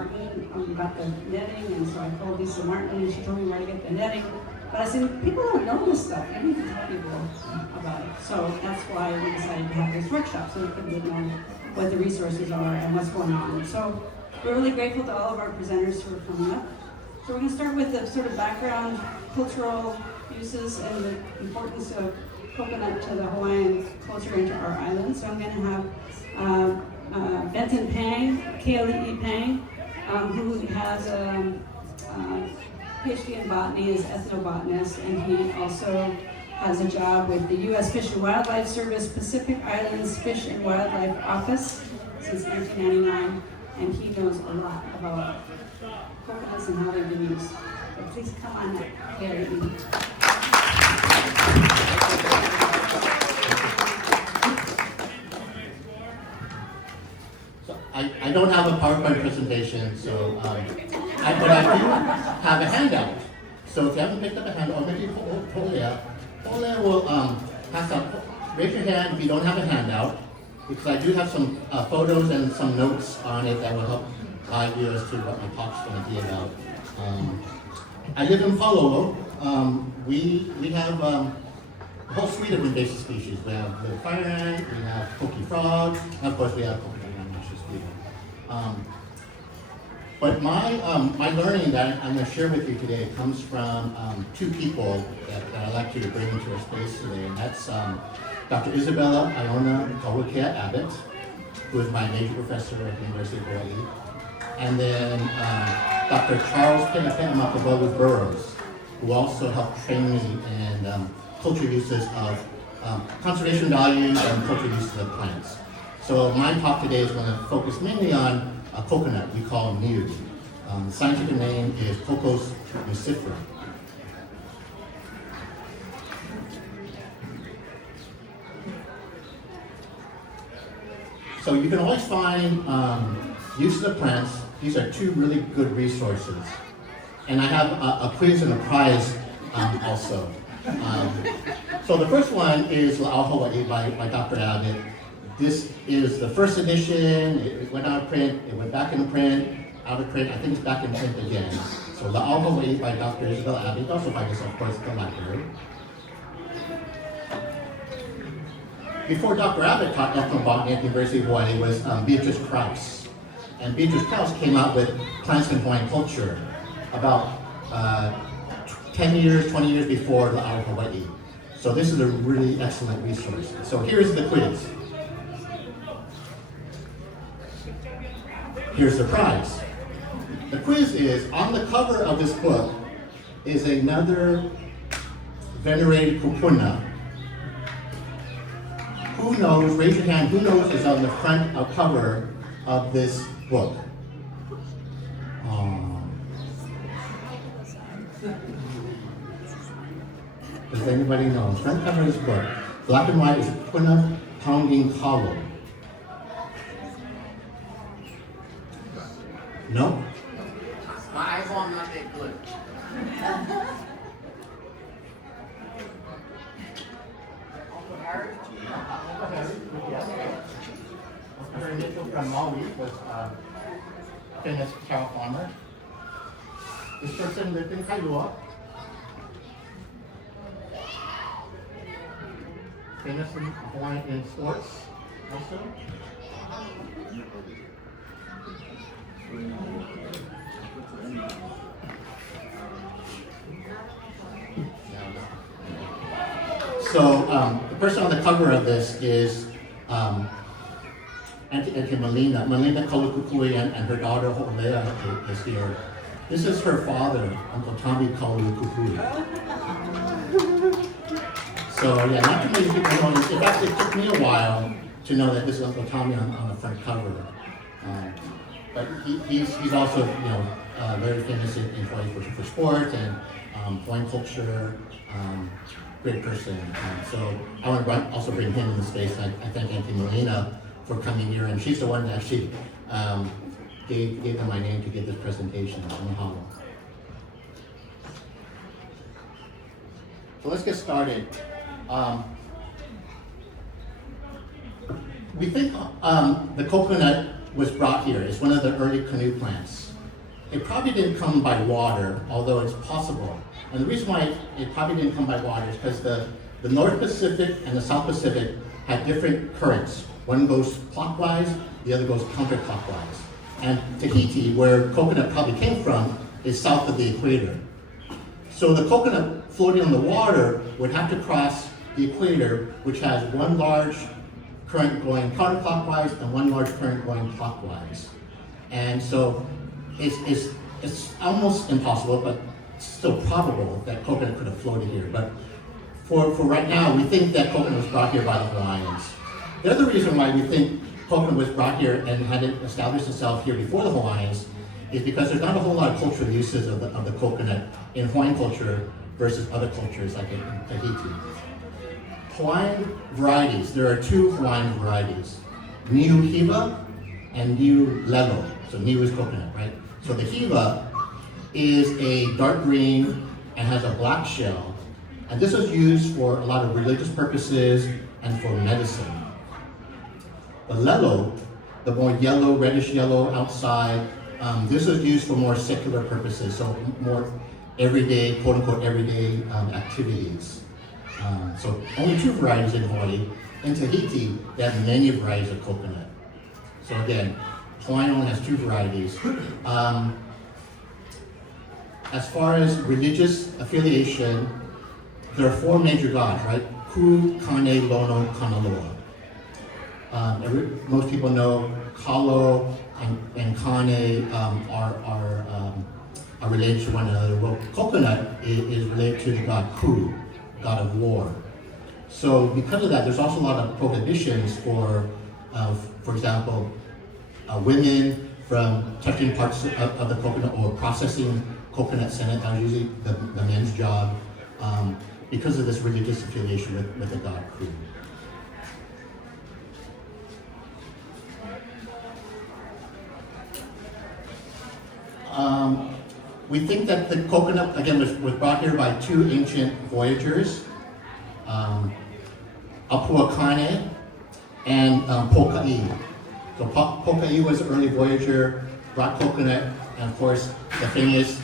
Martin about the netting, and so I called Lisa Martin, and she told me where to get the netting. But I said, people don't know this stuff. I need to tell people about it. So that's why we decided to have this workshop, so people would know what the resources are and what's going on. So we're really grateful to all of our presenters who are coming up. So we're going to start with the sort of background, cultural uses, and the importance of coconut to the Hawaiian culture and to our island. So I'm going to have Benton Pang, Kealiʻi Pang, who has a PhD in botany, is ethnobotanist, and he also has a job with the U.S. Fish and Wildlife Service Pacific Islands Fish and Wildlife Office since 1999, and he knows a lot about coconuts and how they've been used. So please come on up, Kealiʻi. I don't have a PowerPoint presentation, so but I do have a handout. So if you haven't picked up a handout, or maybe Polea will pass out. Raise your hand if you don't have a handout, because I do have some photos and some notes on it that will help guide you as to what my talk's going to be about. I live in Kailua. We have a whole suite of invasive species. We have little fire ant, we have coqui frog, and of course we have coconut. But my learning that I'm going to share with you today comes from two people that I'd like to bring into our space today, and that's Dr. Isabella Iona Kawakea Abbott, who is my major professor at the University of Hawaii, and then Dr. Charles Pe'amakabalu Burrows, who also helped train me in culture uses of conservation values and culture uses of plants. So my talk today is going to focus mainly on a coconut we call niu. The scientific name is Cocos nucifera. So you can always find uses of plants. These are two really good resources. And I have a quiz and a prize also. So the first one is La'au Hawaii by Dr. Abbott. This is the first edition. It went out of print, it went back in print, out of print. I think it's back in print again. So La'au Hawaii by Dr. Isabella Abbott. You can also find this, of course, at the library. Before Dr. Abbott taught ethnobotany at the University of Hawaii was Beatrice Krause. And Beatrice Krause came out with Plants in Hawaiian Culture about 10 years, 20 years before La'au Hawaii. So this is a really excellent resource. So here's the quiz. Here's the prize. The quiz is, on the cover of this book is another venerated kupuna. Who knows, raise your hand, who knows is on the front cover of this book? Does anybody know? Front cover of this book, black and white, is kupuna pounding hollow. No? My iPhone not that good. Uncle Harry? Uncle Harry, yes. Uncle Harry Mitchell from Maui was a famous cow farmer. This person lived in Kailua. Famous in Hawaii in sports also. So the person on the cover of this is Auntie Melina Kaulukukui, and her daughter Ho'olea is here. This is her father, Uncle Tommy Kaulukukui. So yeah, not too many people know this. In fact, it took me a while to know that this is Uncle Tommy on the front cover. But he's also, very famous in Hawaii for sport and Hawaiian culture, great person. So I want to also bring him in the space. I thank Auntie Melina for coming here, and she's the one that actually gave them my name to give this presentation. Mahalo. So let's get started. We think the coconut was brought here. It's one of the early canoe plants. it probably didn't come by water, although it's possible. And the reason why it probably didn't come by water is because the North Pacific and the South Pacific had different currents. One goes clockwise, the other goes counterclockwise. And Tahiti, where coconut probably came from, is south of the equator. So the coconut floating on the water would have to cross the equator, which has one large current going counterclockwise and one large current going clockwise. And so it's almost impossible, but still probable that coconut could have floated here. But for right now, we think that coconut was brought here by the Hawaiians. The other reason why we think coconut was brought here and had it established itself here before the Hawaiians is because there's not a whole lot of cultural uses of the coconut in Hawaiian culture versus other cultures like in Tahiti. Hawaiian varieties, there are two Hawaiian varieties, Niu Hiva and Niu Lelo. So Niu is coconut, right? So the Hiva is a dark green and has a black shell. And this was used for a lot of religious purposes and for medicine. The Lelo, the more yellow, reddish yellow outside, this was used for more secular purposes, so more everyday, quote unquote, everyday activities. So only two varieties in Hawaii. In Tahiti, they have many varieties of coconut. So again, Hawaii only has two varieties. As far as religious affiliation, there are four major gods, right? Ku, Kane, Lono, Kanaloa. Most people know Kalo and Kane are related to one another. Well, coconut is related to the god Ku, god of war. So because of that, there's also a lot of prohibitions for example, women from touching parts of the coconut or processing coconut sennet. That was usually the men's job because of this religious affiliation with the god Ku. We think that the coconut, again, was brought here by two ancient voyagers, Apuakane and Poka'i. So Poka'i was an early voyager, brought coconut, and of course, the famous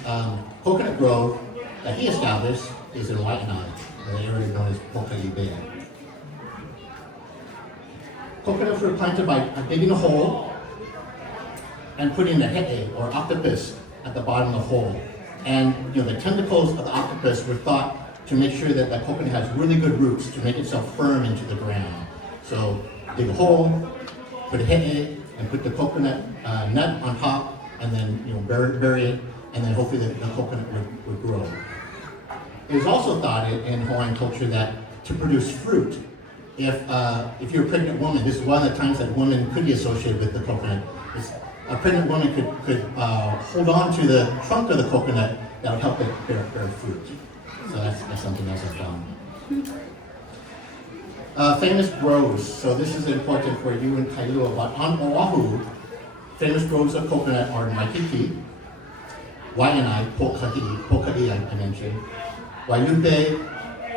coconut grove that he established is in Waianae, the area known as Poka'i Bay. Coconuts were planted by digging a hole and putting the he'e, or octopus, at the bottom of the hole. And the tentacles of the octopus were thought to make sure that the coconut has really good roots to make itself firm into the ground. So dig a hole, put a he'e, and put the coconut nut on top, and then bury it, and then hopefully the coconut would grow. It is also thought in Hawaiian culture that to produce fruit, if you're a pregnant woman, this is one of the times that women could be associated with the coconut. A pregnant woman could hold on to the trunk of the coconut that would help it bear fruit. So that's something else I found. Famous groves. So this is important for you in Kailua. But on Oahu, famous groves of coconut are Maikiki, Waianae, Poka'i I mentioned, Wailupe,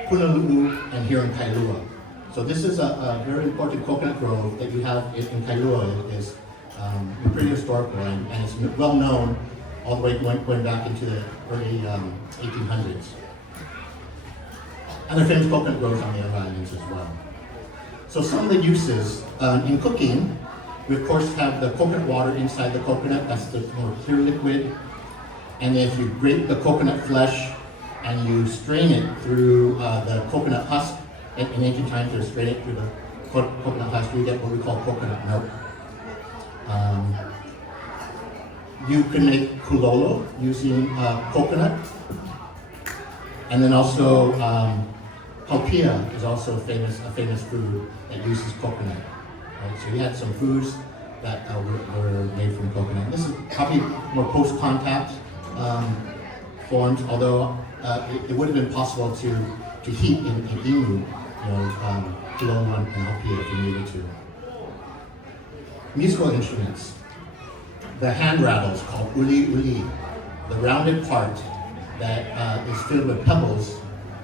Punalu'u, and here in Kailua. So this is a very important coconut grove that you have in Kailua. It is pretty historical, and it's well known all the way going back into the early 1800s. And there are famous coconut groves on the other islands as well. So some of the uses in cooking, we of course have the coconut water inside the coconut. That's the more clear liquid. And then if you grate the coconut flesh and you strain it through the coconut husk, in ancient times they strain it through the coconut husk, you get what we call coconut milk. You can make kulolo using coconut, and then also palpia is also a famous food that uses coconut. Right? So we had some foods that were made from coconut. This is probably more post-contact forms, although it would have been possible to heat in imu, kulolo and palpia if you needed to. Musical instruments. The hand rattles called uli uli. The rounded part that is filled with pebbles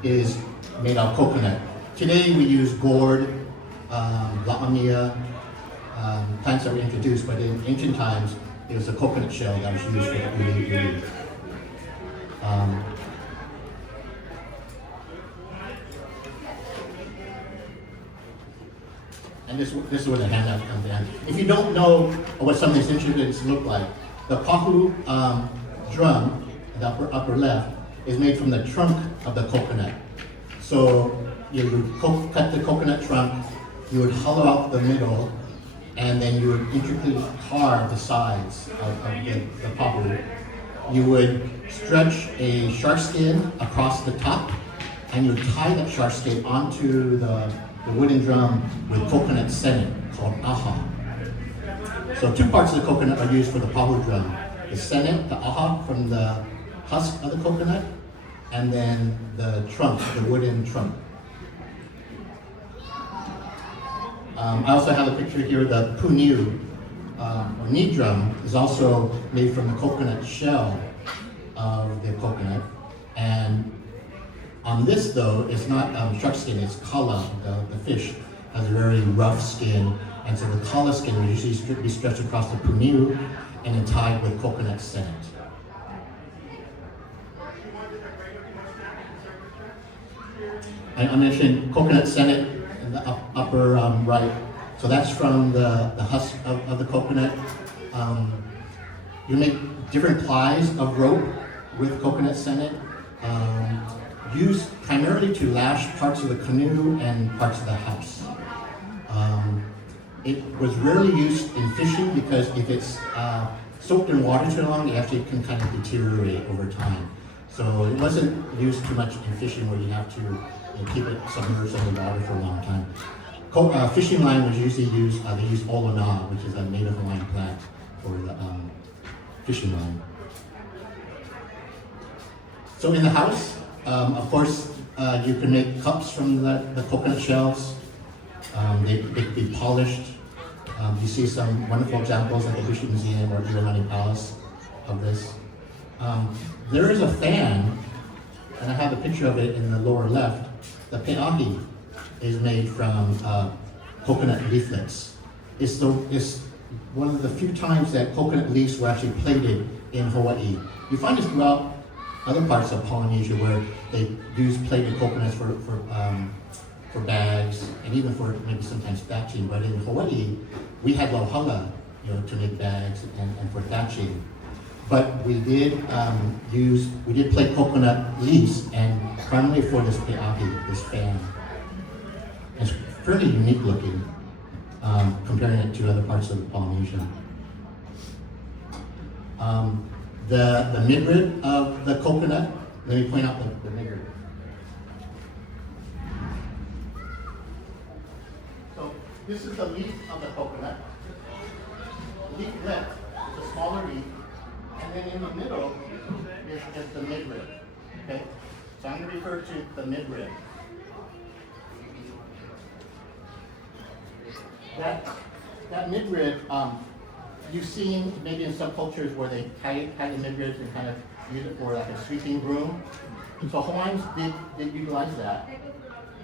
is made of coconut. Today we use gourd, la'amia, plants that were introduced, but in ancient times it was a coconut shell that was used for the uli uli. And this is where the handout comes in. If you don't know what some of these instruments look like, the pahu drum, the upper left, is made from the trunk of the coconut. So you would cut the coconut trunk, you would hollow out the middle, and then you would intricately carve the sides of the pahu. You would stretch a shark skin across the top, and you would tie that shark skin onto the wooden drum with coconut sennet called aha. So two parts of the coconut are used for the pahu drum. The sennet, the aha from the husk of the coconut, and then the trunk, the wooden trunk. I also have a picture here. The puniu, or knee drum, is also made from the coconut shell of the coconut. And on this, though, it's not shark skin, it's kala, the fish, has a very rough skin. And so the kala skin will usually be stretched across the puniu and then tied with coconut sennet. I mentioned coconut sennet in the upper right. So that's from the husk of the coconut. You make different plies of rope with coconut sennet, used primarily to lash parts of the canoe and parts of the house. It was rarely used in fishing because if it's soaked in water too long, it actually can kind of deteriorate over time. So it wasn't used too much in fishing where you have to keep it submerged underwater for a long time. Fishing line was usually used, they used olona, which is a native Hawaiian plant, for the fishing line. So in the house, of course, you can make cups from the coconut shells. They can be polished. You see some wonderful examples at the Fishing Museum or Kealiʻi Palace of this. There is a fan, and I have a picture of it in the lower left. The pe'ahi is made from coconut leaflets. It's one of the few times that coconut leaves were actually plated in Hawaii. You find this throughout other parts of Polynesia where they use plated coconuts for bags and even for maybe sometimes thatching. But in Hawaii, we had lauhala, to make bags and for thatching. But we did plate coconut leaves, and primarily for this pe'ahi, this fan. It's fairly unique looking, comparing it to other parts of Polynesia. The midrib of the coconut, let me point out the midrib. So this is the leaf of the coconut. Leaf left is a smaller leaf, and then in the middle is the midrib. Okay? So I'm going to refer to the midrib. That midrib, you've seen maybe in some cultures where they tie the midribs and kind of use it for like a sweeping broom. So Hawaiians did utilize that.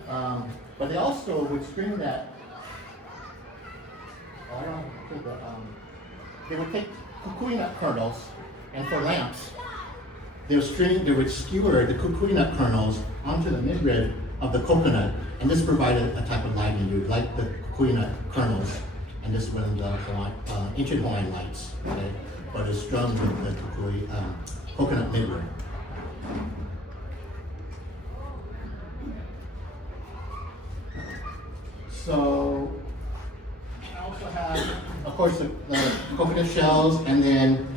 But they also would string that, they would take kukui nut kernels, and for lamps, they would skewer the kukui nut kernels onto the midrib of the coconut, and this provided a type of lighting. You would light the kukui nut kernels, and this is one of the ancient Hawaiian lights, okay? But it's strung with the kukui coconut midrib. So I also have, of course, the coconut shells, and then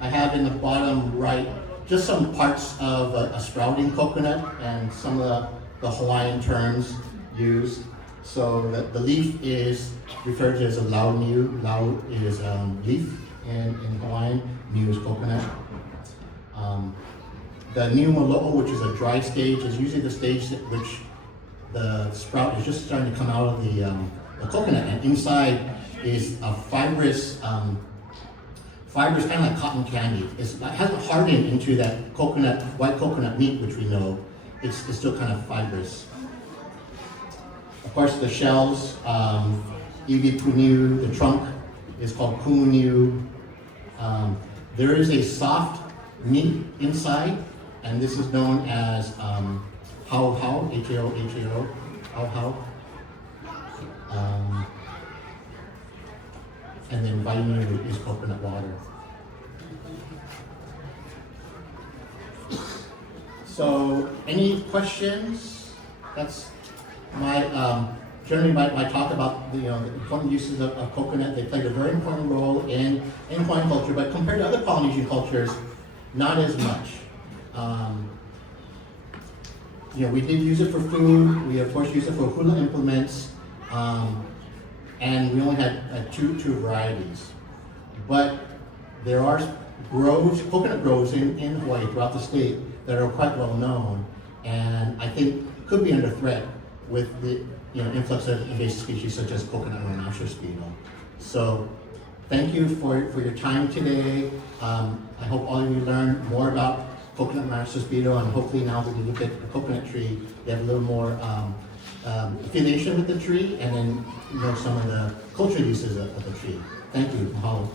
I have in the bottom right just some parts of a sprouting coconut and some of the Hawaiian terms used. So the leaf is referred to as a lau niu. Lau is leaf in Hawaiian, niu is coconut. The niu malo'o, which is a dry stage, is usually the stage at which the sprout is just starting to come out of the coconut, and inside is a fibrous, kind of like cotton candy. It hasn't hardened into that white coconut meat, which we know. It's still kind of fibrous. Of course, the shells, iwi puniu, the trunk is called kumuniu. There is a soft meat inside, and this is known as hao-hao, H-A-O, hao-hao. And then vitamin is coconut water. So, any questions? That's my generally my talk about the important uses of coconut. They played a very important role in Hawaiian culture, but compared to other Polynesian cultures, not as much. We did use it for food. We of course used it for hula implements, and we only had two varieties. But there are coconut groves in Hawaii throughout the state that are quite well known, and I think could be under threat with the influx of invasive species such as coconut rhinoceros beetle. So thank you for your time today. I hope all of you learned more about coconut rhinoceros beetle, and hopefully now that you look at the coconut tree, you have a little more affiliation with the tree, and then know some of the cultural uses of the tree. Thank you. Mahalo.